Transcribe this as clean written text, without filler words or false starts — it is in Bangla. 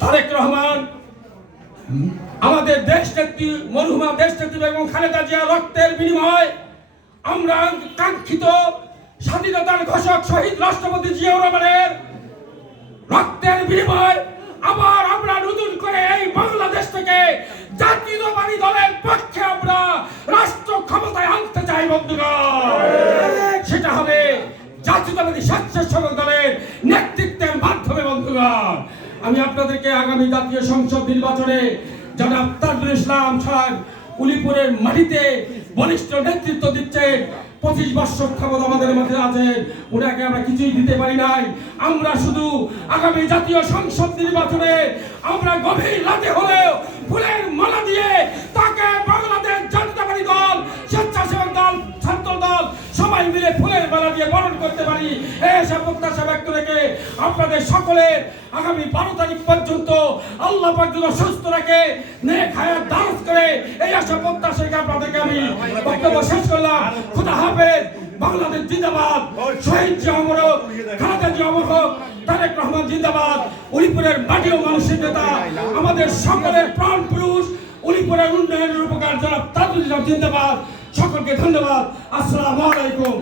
তারেক রহমান, আমাদের দেশনেত্রী মরহুমা দেশনেত্রী বেগম খালেদা জিয়া রক্তের বিনিময়ে আমরা কাঙ্ক্ষিত স্বাধীনতার ঘোষক শহীদ রাষ্ট্রপতি জিয়াউর রহমানের রক্তের বিনিময়ে আবার আমরা নতুন করে এই বাংলাদেশ থেকে জাতীয়তাবাদী দলের পক্ষে আমরা রাষ্ট্র ক্ষমতায় আনতে চাই বন্ধুগণ। সেটা হবে জাতীয়তাবাদী স্বেচ্ছাসেবক দলের নেতৃত্বের মাধ্যমে বন্ধুগণ। আমি আপনাদেরকে আগামী জাতীয় সংসদ নির্বাচনে জনাব তাজুল ইসলাম সাহেব উলিপুরের মাটিতে বলিষ্ঠ নেতৃত্ব দিচ্ছেন। 25 বছর ক্ষমতা আমাদের মধ্যে আছেন, ওনাকে আমরা কিছুই দিতে পারি নাই। আমরা শুধু আগামী জাতীয় সংসদ নির্বাচনে আমরা গভীর রাতে হলেও ফুলের মালা দিয়ে তাকে বাংলাদেশ জাতীয়তাবাদী দল, স্বেচ্ছাসেবক দল, ছাত্র দল সবাই মিলে ফুলের মালা দিয়ে বরণ করতে পারি এসব প্রত্যাশা ব্যক্ত রেখে আপনাদের সকলের আগামী 12 তারিখ পর্যন্ত আল্লাহ পাক যেন সুস্থ রাখে, নেক হায়াত দারাজ করে এই আশা প্রত্যাশা রেখে আপনাদেরকে আমি বক্তব্য শেষ করলাম। খোদা হাফেজ। বাংলাদেশ জিন্দাবাদ। শহীদ জিয়া অমর হোক, খালেদা জিয়া অমর হোক, তারেক রহমান জিন্দাবাদ। উলিপুরের মাটি ও মানুষের নেতা, আমাদের সকলের প্রাণ পুরুষ, উলিপুরের উন্নয়নের উপকার জনাব তাজুল ইসলাম জিন্দাবাদ। সকলকে ধন্যবাদ। আসসালামু আলাইকুম।